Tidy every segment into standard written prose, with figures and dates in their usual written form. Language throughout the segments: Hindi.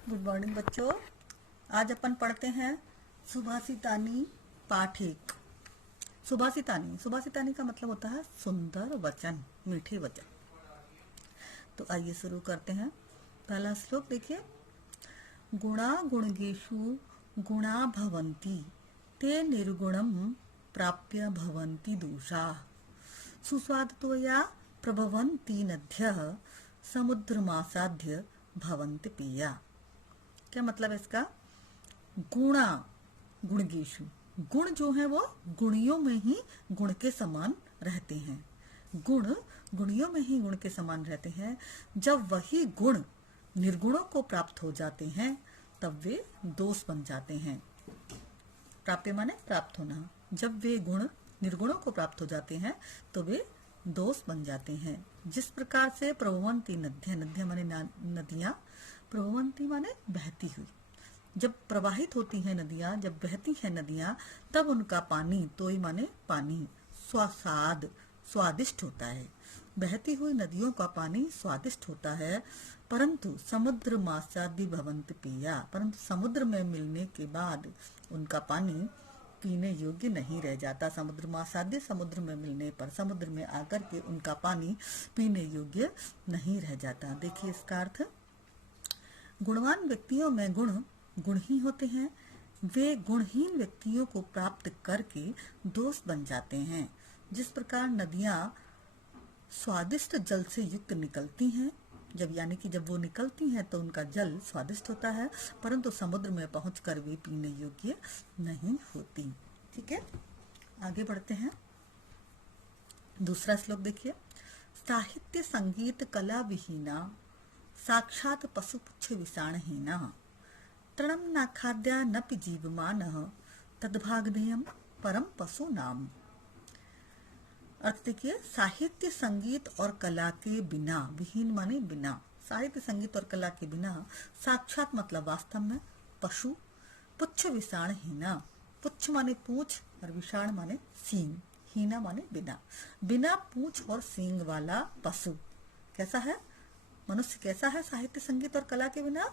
गुड मॉर्निंग बच्चों। आज अपन पढ़ते हैं सुभाषितानी पाठ एक। सुभाषितानी का मतलब होता है सुंदर वचन, मीठे वचन। तो आइए शुरू करते हैं। पहला श्लोक देखिए। गुणा गुणगेषु गुणा भवन्ति ते निर्गुणम प्राप्य भवन्ति दोषा सुस्वादतोया प्रभवन्ति नद्यः समुद्रमासाद्य भवन्ति पिया। क्या मतलब है इसका? गुणा गुणगेषु, गुण जो है वो गुणियों में ही गुण के समान रहते हैं। गुण गुणियों में ही गुण के समान रहते हैं। जब वही गुण निर्गुणों को प्राप्त हो जाते हैं तब वे दोष बन जाते हैं। प्राप्य माने प्राप्त होना। जब वे गुण निर्गुणों को प्राप्त हो जाते हैं तो वे दोष बन जाते हैं। जिस प्रकार से प्रभवंती नद्या माने नदियां, प्रभवंती माने बहती हुई। जब प्रवाहित होती हैं नदियां, जब बहती हैं नदियां, तब उनका पानी, तोई माने पानी, स्वादिष्ट होता है। बहती हुई नदियों का पानी स्वादिष्ट होता है। परंतु समुद्र मासादि भवन्ति पिया, परंतु समुद्र में मिलने के बाद उनका पानी पीने योग्य नहीं रह जाता। समुद्र मासाद्य, समुद्र में मिलने पर, समुद्र में आकर के उनका पानी पीने योग्य नहीं रह जाता। देखिए इसका अर्थ। गुणवान व्यक्तियों में गुण ही होते हैं। वे गुणहीन व्यक्तियों को प्राप्त करके दोष बन जाते हैं। जिस प्रकार नदियां स्वादिष्ट जल से युक्त निकलती हैं, जब वो निकलती हैं तो उनका जल स्वादिष्ट होता है, परंतु समुद्र में पहुंचकर वे पीने योग्य नहीं होती। ठीक है, आगे बढ़ते हैं। दूसरा श्लोक देखिए। साहित्य संगीत कला विहीना साक्षात पशुपुच्छ विषाणहीना तृणम न खाद्या न जीवमानः तद्भाग्नेयम परम पशु नाम। अर्थ देखिए। साहित्य संगीत और कला के बिना, विहीन माने बिना, साहित्य संगीत और कला के बिना, साक्षात मतलब वास्तव में, पशु, पुच्छ विषाण हीना, पुच्छ माने पूंछ और विषाण माने सींग, हीना माने बिना, बिना पूंछ और सींग वाला पशु कैसा है? मनुष्य कैसा है? साहित्य संगीत और कला के बिना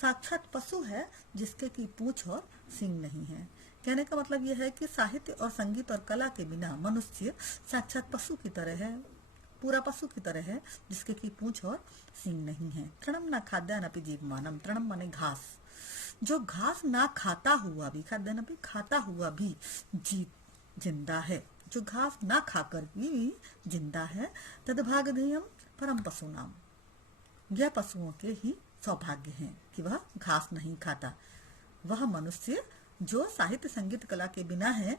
साक्षात पशु है जिसके की पूंछ और सींग नहीं है। कहने का मतलब यह है कि साहित्य और संगीत और कला के बिना मनुष्य साक्षात पशु की तरह है, पूरा पशु की तरह है जिसके की पूंछ और सींग नहीं है। तृणम न खाद्या न जीवमानम, तृणम माने घास, जो घास ना खाता हुआ भी, खाद्या न खाता हुआ भी जिंदा है, जो घास ना खाकर भी जिंदा है। तद्भाग्यम परम पशु नाम, यह पशुओं के ही सौभाग्य है कि वह घास नहीं खाता। वह मनुष्य जो साहित्य संगीत कला के बिना है,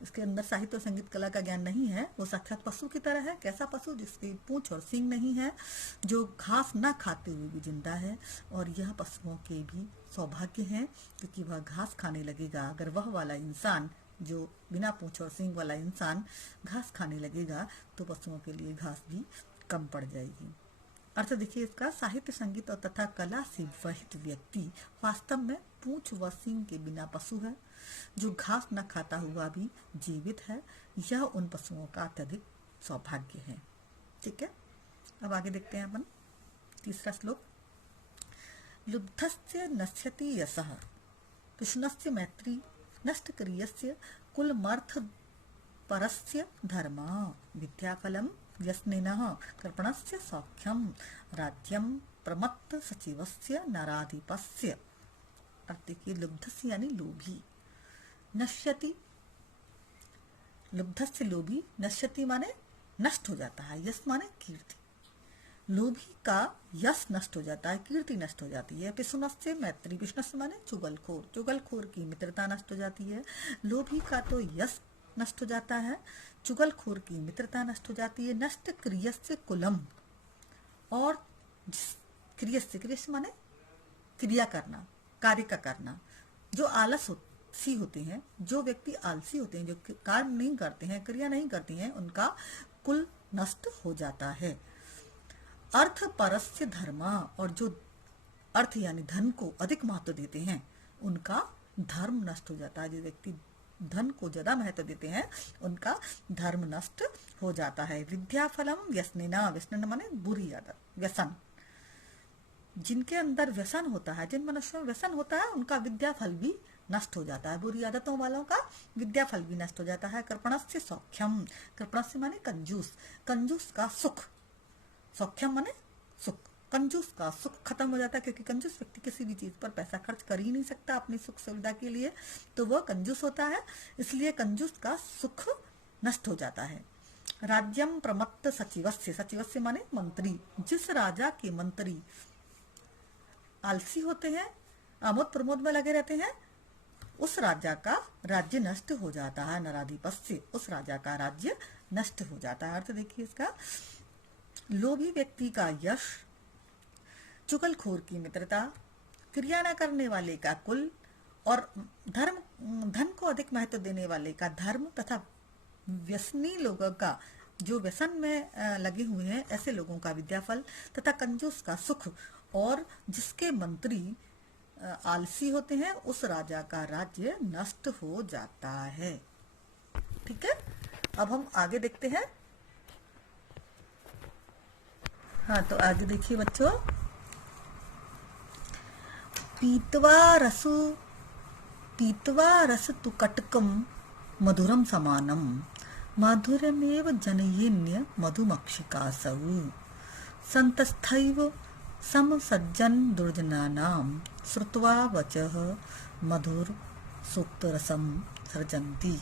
उसके अंदर साहित्य और संगीत कला का ज्ञान नहीं है, वो साक्षात पशु की तरह है। कैसा पशु? जिसकी पूंछ और सींग नहीं है, जो घास ना खाते हुए भी जिंदा है। और यह पशुओं के भी सौभाग्य है क्योंकि वह घास खाने लगेगा। अगर वह वाला इंसान, जो बिना पूंछ और सींग वाला इंसान घास खाने लगेगा तो पशुओं के लिए घास भी कम पड़ जाएगी। अर्थ देखिए इसका। साहित्य संगीत और तथा कला से वहित व्यक्ति वास्तव में पूंछ व सींग के बिना पशु है, जो घास न खाता हुआ भी जीवित है। यह उन पशुओं का अत्यधिक सौभाग्य है। ठीक है, अब आगे देखते हैं अपन तीसरा श्लोक। लुब्धस्य नश्यति यशः कृष्णस्य मैत्री नष्ट क्रियस्य कुलमर्थ परस्य धर्म विद्याफलम व्यसनिनः कर्पणस्य सौख्यम राज्यम प्रमत्त सचिवस्य नराधिपस्य। अर्थ देखिए। लुब्धस्य यानी लोभी, नश्यति, लुब्धस्य लोभी, नश्यति माने नष्ट हो जाता है, यश माने कीर्ति। लोभी का यश नष्ट हो जाता है, कीर्ति नष्ट हो जाती है। पिशुनस्य मैत्री, पिशुनस्य माने चुगलखोर, चुगलखोर की मित्रता नष्ट हो जाती है। लोभी का तो यश नष्ट हो जाता है, चुगलखोर की मित्रता नष्ट हो जाती है। नष्ट क्रियस्य कुलम, और क्रियस्य माने क्रिया करना, कार्य का करना। जो आलसी होते हैं, जो व्यक्ति आलसी होते हैं, जो कार्य नहीं करते हैं, क्रिया नहीं करती हैं, उनका कुल नष्ट हो जाता है। अर्थ परस्य धर्म, और जो अर्थ यानी धन को अधिक महत्व देते हैं उनका धर्म नष्ट हो जाता है। जो व्यक्ति धन को ज्यादा महत्व देते हैं उनका धर्म नष्ट हो जाता है। विद्याफलम व्यसनिना, व्यसन माने बुरी आदत, व्यसन। जिनके अंदर व्यसन होता है, जिन मनुष्यों में व्यसन होता है, उनका विद्या फल भी नष्ट हो जाता है। बुरी आदतों वालों का विद्या फल भी नष्ट हो जाता है। कृपणस्य सौख्यम, कृपणस्य माने कंजूस, कंजूस का सुख, सौख्यम माने सुख, कंजूस का सुख खत्म हो जाता है, क्योंकि कंजूस व्यक्ति किसी भी चीज पर पैसा खर्च कर ही नहीं सकता अपनी सुख सुविधा के लिए, तो वह कंजूस होता है, इसलिए कंजूस का सुख नष्ट हो जाता है। राज्यम प्रमत्त सचिवस्य, सचिवस्य माने मंत्री, जिस राजा के मंत्री आलसी होते हैं, आमोद प्रमोद में लगे रहते हैं, उस राजा का राज्य नष्ट हो जाता है। नराधिपस्य, उस राजा का राज्य नष्ट हो जाता है। अर्थ देखिए इसका, लोभी व्यक्ति का यश, चुगलखोर की मित्रता, क्रिया न करने वाले का कुल, और धन को अधिक महत्व देने वाले का धर्म, तथा व्यसनी लोगों का, जो व्यसन में लगे हुए हैं ऐसे लोगों का विद्याफल, तथा कंजूस का सुख, और जिसके मंत्री आलसी होते हैं उस राजा का राज्य नष्ट हो जाता है। ठीक है, अब हम आगे देखते हैं। हाँ, तो आगे देखिए बच्चों, पीत्वा रस तु कटकम मधुरम समानम, माधुर्यमेव जनयेन्य मधुमक्षिकासौ, संतस्थैव सम सज्जन दुर्जनानाम, श्रुत्वा वचः मधुर सुक्त रसम सृजन्ति।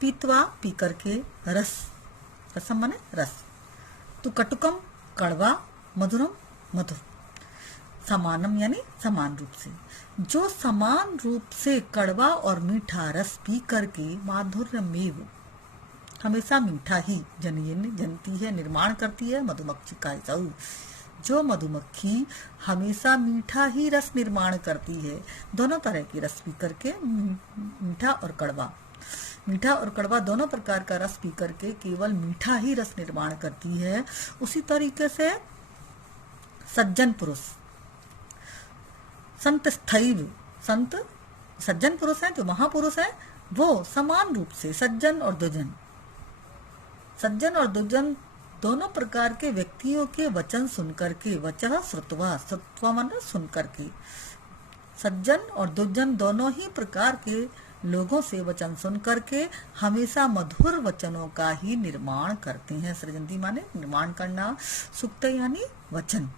पीत्वा पी करके, रस, रसम माने रस, तु कटुकम कड़वा, मधुरम मधुर, समानम यानी समान रूप से, जो समान रूप से कड़वा और मीठा रस पी करके माधुर्यमेव हमेशा मीठा ही जनती है, निर्माण करती है, मधुमक्षिका, जो मधुमक्खी हमेशा मीठा ही रस निर्माण करती है, दोनों तरह की रस पी करके, मीठा और कड़वा दोनों प्रकार का रस पी करके केवल मीठा ही रस निर्माण करती है, उसी तरीके से सज्जन पुरुष, संत स्थैव, संत सज्जन पुरुष है, जो महापुरुष है, वो समान रूप से सज्जन और दुर्जन दोनों प्रकार के व्यक्तियों के वचन सुनकर के, वचः श्रुत्वा माने सुनकर के, सज्जन और दुर्जन दोनों ही प्रकार के लोगों से वचन सुन करके हमेशा मधुर वचनों का ही निर्माण करते हैं। सृजंती माने निर्माण करना, सुक्त यानी वचन,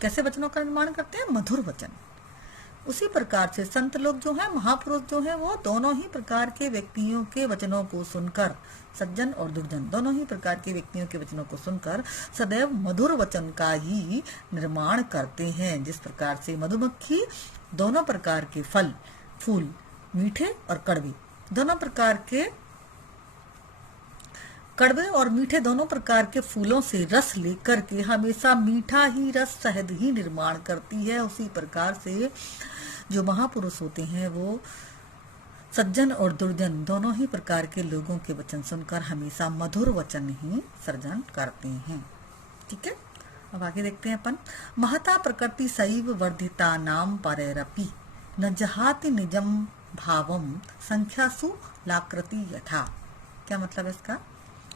कैसे वचनों का निर्माण करते हैं, मधुर वचन। उसी प्रकार से संत लोग जो हैं, महापुरुष जो हैं, वो दोनों ही प्रकार के व्यक्तियों के वचनों को सुनकर, सज्जन और दुर्जन दोनों ही प्रकार के व्यक्तियों के वचनों को सुनकर सदैव मधुर वचन का ही निर्माण करते हैं। जिस प्रकार से मधुमक्खी दोनों प्रकार के फूल मीठे और कड़वे, दोनों प्रकार के कड़वे और मीठे दोनों प्रकार के फूलों से रस लेकर के हमेशा मीठा ही रस, शहद ही निर्माण करती है, उसी प्रकार से जो महापुरुष होते हैं वो सज्जन और दुर्जन दोनों ही प्रकार के लोगों के वचन सुनकर हमेशा मधुर वचन ही सृजन करते हैं। ठीक है, अब आगे देखते हैं अपन। महता प्रकृति सैव वर्धिता नाम परैरपि, न जहाति निजम भावम संख्यासु लाकृति यथा। क्या मतलब है इसका?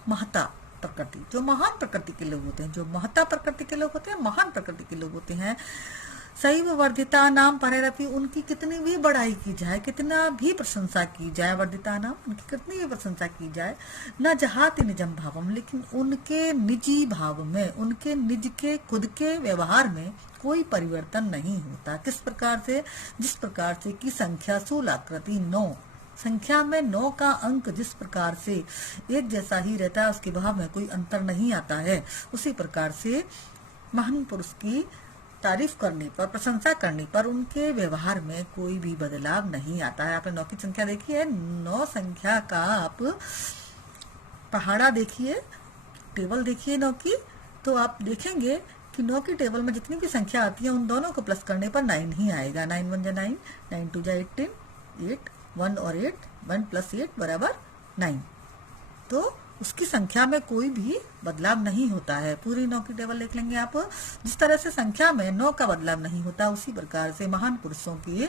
महता प्रकृति, जो महान प्रकृति के लोग होते हैं, जो महता प्रकृति के लोग होते हैं, महान प्रकृति के लोग होते हैं, सैव वर्धिता नाम परैरपि, उनकी कितनी भी बड़ाई की जाए, कितना भी प्रशंसा की जाए, वर्धिता नाम, उनकी कितनी भी प्रशंसा की जाए, न जहाति निजम भावम, लेकिन उनके निजी भाव में, उनके निज के खुद के व्यवहार में कोई परिवर्तन नहीं होता। किस प्रकार से? जिस प्रकार से कि संख्या सुलाकृति 9, संख्या में 9 का अंक जिस प्रकार से एक जैसा ही रहता है, उसके भाव में कोई अंतर नहीं आता है, उसी प्रकार से महान पुरुष की तारीफ करने पर, प्रशंसा करने पर उनके व्यवहार में कोई भी बदलाव नहीं आता है। आपने 9 की संख्या देखी है, 9 संख्या का आप पहाड़ा देखिए, टेबल देखिए 9 की, तो आप देखेंगे कि 9 की टेबल में जितनी भी संख्या आती है उन दोनों को प्लस करने पर 9 ही आएगा। 9 1 जा 9, 9 2 जा 18, 8 1 और 8, 1 + 8 = 9। तो उसकी संख्या में कोई भी बदलाव नहीं होता है। पूरी 9 की टेबल देख लेंगे आप, जिस तरह से संख्या में 9 का बदलाव नहीं होता, उसी प्रकार से महान पुरुषों की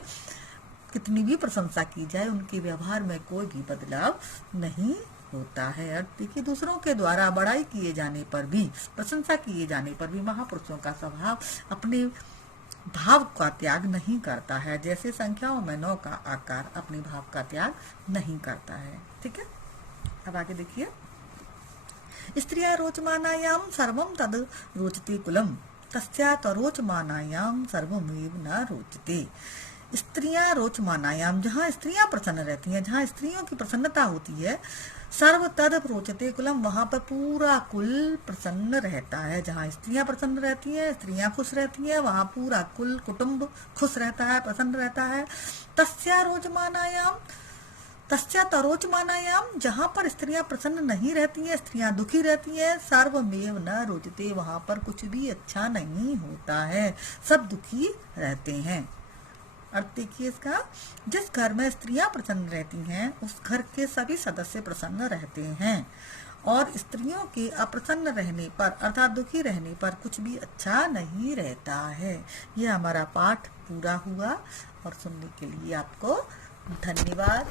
कितनी भी प्रशंसा की जाए, उनके व्यवहार में कोई भी बदलाव नहीं होता है। और देखिए, दूसरों के द्वारा बड़ाई किए जाने पर भी, प्रशंसा किए जाने पर भी महापुरुषों का स्वभाव अपने भाव का त्याग नहीं करता है, जैसे संख्याओं में 9 का आकार अपने भाव का त्याग नहीं करता है। ठीक है, अब आगे देखिए, स्त्रिया रोचमानायाम सर्वम तद रोचते कुलम तस्या तरोचमानायाम सर्वमेव न रोचते। स्त्रियां रोचमानायाम, जहाँ स्त्रियां प्रसन्न रहती हैं, जहाँ स्त्रियों की प्रसन्नता होती है, सर्व तद रोचते कुलम, वहां पर पूरा कुल प्रसन्न रहता है। जहाँ स्त्रियां प्रसन्न रहती हैं, स्त्रियां खुश रहती हैं, वहां पूरा कुल कुटुंब खुश रहता है, प्रसन्न रहता है। तस्या रोचमानायाम, तस्या तरोचमानायाम, जहाँ पर स्त्रियां प्रसन्न नहीं रहती हैं, स्त्रियां दुखी रहती हैं, सर्वमेव न रोचते, वहां पर कुछ भी अच्छा नहीं होता है, सब दुखी रहते हैं। और देखिए इसका, जिस घर में स्त्रियां प्रसन्न रहती हैं उस घर के सभी सदस्य प्रसन्न रहते हैं, और स्त्रियों के अप्रसन्न रहने पर अर्थात दुखी रहने पर कुछ भी अच्छा नहीं रहता है। यह हमारा पाठ पूरा हुआ, और सुनने के लिए आपको धन्यवाद।